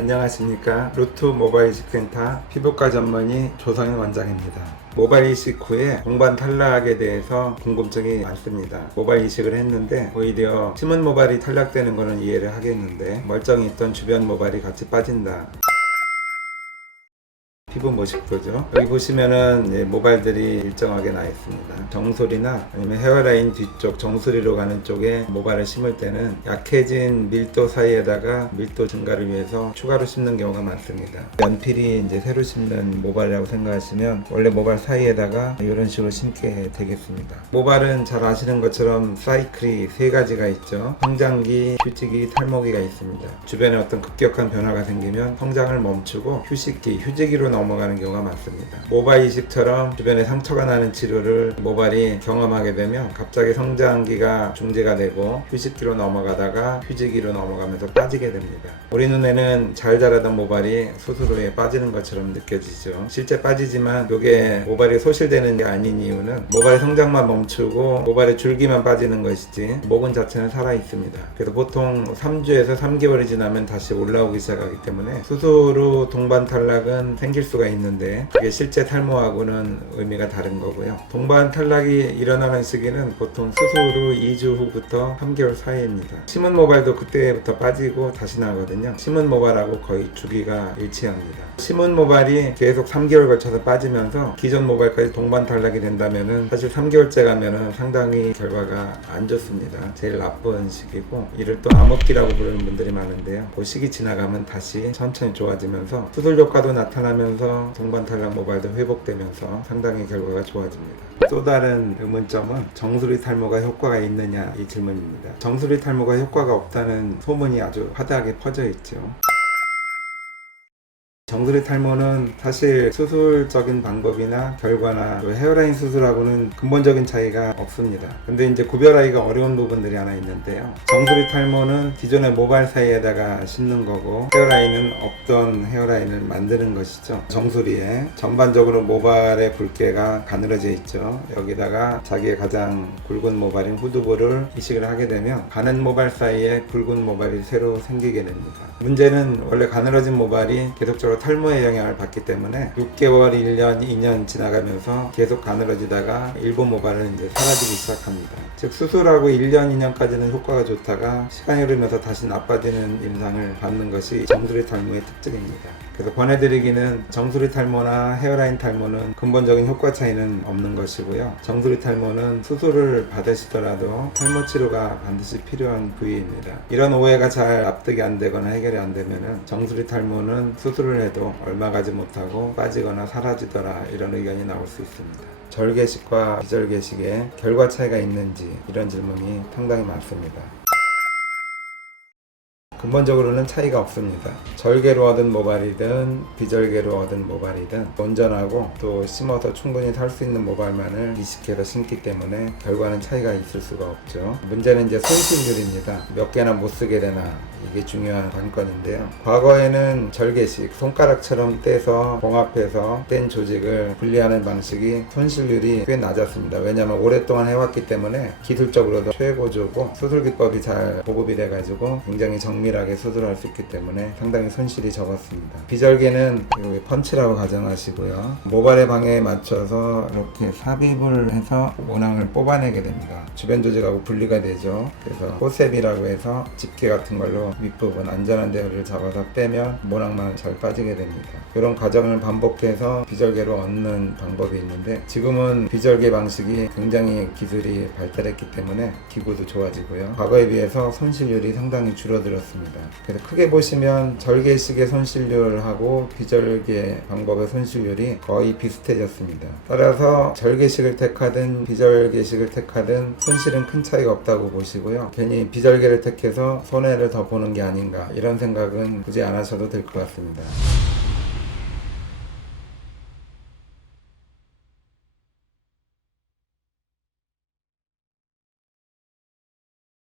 안녕하십니까. 루트 모바일 이식센터 피부과 전문의 조성현 원장입니다. 모바일 이식 후에 동반 탈락에 대해서 궁금증이 많습니다. 모바일 이식을 했는데 오히려 심은 모발이 탈락되는 것은 이해를 하겠는데 멀쩡히 있던 주변 모발이 같이 빠진다. 피부 모식도죠. 여기 보시면은 모발들이 일정하게 나 있습니다. 정수리나 아니면 헤어라인 뒤쪽 정수리로 가는 쪽에 모발을 심을 때는 약해진 밀도 사이에다가 밀도 증가를 위해서 추가로 심는 경우가 많습니다. 연필이 이제 새로 심는 모발이라고 생각하시면 원래 모발 사이에다가 이런 식으로 심게 되겠습니다. 모발은 잘 아시는 것처럼 사이클이 세 가지가 있죠. 성장기, 휴지기, 탈모기가 있습니다. 주변에 어떤 급격한 변화가 생기면 성장을 멈추고 휴식기, 휴지기로 넘어가는 경우가 많습니다. 모발 이식처럼 주변에 상처가 나는 치료를 모발이 경험하게 되면 갑자기 성장기가 중지가 되고 휴식기로 넘어가다가 휴지기로 넘어가면서 빠지게 됩니다. 우리 눈에는 잘 자라던 모발이 수술 후에 빠지는 것처럼 느껴지죠. 실제 빠지지만 이게 모발이 소실되는 게 아닌 이유는 모발의 성장만 멈추고 모발의 줄기만 빠지는 것이지 모근 자체는 살아 있습니다. 그래서 보통 3주에서 3개월이 지나면 다시 올라오기 시작하기 때문에 수술 후 동반 탈락은 생길 수가 있는데 그게 실제 탈모하고는 의미가 다른 거고요. 동반 탈락이 일어나는 시기는 보통 수술 후 2주 후부터 3개월 사이입니다. 심은 모발도 그때부터 빠지고 다시 나거든요. 심은 모발하고 거의 주기가 일치합니다. 심은 모발이 계속 3개월 걸쳐서 빠지면서 기존 모발까지 동반 탈락이 된다면은 사실 3개월째 가면은 상당히 결과가 안 좋습니다. 제일 나쁜 시기고 이를 또 암흑기라고 부르는 분들이 많은데요. 그 시기 지나가면 다시 천천히 좋아지면서 수술 효과도 나타나면서 동반 탈락 모발도 회복되면서 상당히 결과가 좋아집니다. 또 다른 의문점은 정수리 탈모가 효과가 있느냐 이 질문입니다. 정수리 탈모가 효과가 없다는 소문이 아주 화다하게 퍼져 있죠. 정수리 탈모는 사실 수술적인 방법이나 결과나 헤어라인 수술하고는 근본적인 차이가 없습니다. 근데 이제 구별하기가 어려운 부분들이 하나 있는데요. 정수리 탈모는 기존의 모발 사이에다가 심는 거고 헤어라인은 없던 헤어라인을 만드는 것이죠. 정수리에 전반적으로 모발의 굵게가 가늘어져 있죠. 여기다가 자기의 가장 굵은 모발인 후두부를 이식을 하게 되면 가는 모발 사이에 굵은 모발이 새로 생기게 됩니다. 문제는 원래 가늘어진 모발이 계속적으로 탈모의 영향을 받기 때문에 6개월, 1년, 2년 지나가면서 계속 가늘어지다가 일부 모발은 이제 사라지기 시작합니다. 즉 수술하고 1년, 2년까지는 효과가 좋다가 시간이 흐르면서 다시 나빠지는 임상을 받는 것이 정수리 탈모의 특징입니다. 그래서 권해드리기는 정수리 탈모나 헤어라인 탈모는 근본적인 효과 차이는 없는 것이고요. 정수리 탈모는 수술을 받으시더라도 탈모 치료가 반드시 필요한 부위입니다. 이런 오해가 잘 납득이 안 되거나 해결이 안 되면은 정수리 탈모는 수술을 해도 얼마 가지 못하고 빠지거나 사라지더라 이런 의견이 나올 수 있습니다. 절개식과 비절개식에 결과 차이가 있는지 이런 질문이 상당히 많습니다. 근본적으로는 차이가 없습니다. 절개로 얻은 모발이든 비절개로 얻은 모발이든 온전하고 또 심어서 충분히 살 수 있는 모발만을 이식해서 심기 때문에 결과는 차이가 있을 수가 없죠. 문제는 이제 손실률입니다. 몇 개나 못 쓰게 되나 이게 중요한 관건인데요. 과거에는 절개식, 손가락처럼 떼서 봉합해서 뗀 조직을 분리하는 방식이 손실률이 꽤 낮았습니다. 왜냐하면 오랫동안 해왔기 때문에 기술적으로도 최고조고 수술 기법이 잘 보급이 돼가지고 굉장히 정밀하게 수술할 수 있기 때문에 상당히 손실이 적었습니다. 비절개는 펀치라고 가정하시고요. 모발의 방향에 맞춰서 이렇게 삽입을 해서 모낭을 뽑아내게 됩니다. 주변 조직하고 분리가 되죠. 그래서 포셉이라고 해서 집게 같은 걸로 윗부분 안전한 데를 잡아서 빼면 모낭만 잘 빠지게 됩니다. 이런 과정을 반복해서 비절개로 얻는 방법이 있는데 지금은 비절개 방식이 굉장히 기술이 발달했기 때문에 기구도 좋아지고요. 과거에 비해서 손실률이 상당히 줄어들었습니다. 그래서 크게 보시면 절개식의 손실률하고 비절개 방법의 손실률이 거의 비슷해졌습니다. 따라서 절개식을 택하든 비절개식을 택하든 손실은 큰 차이가 없다고 보시고요. 괜히 비절개를 택해서 손해를 더 보는 게 아닌가 이런 생각은 굳이 안 하셔도 될 것 같습니다.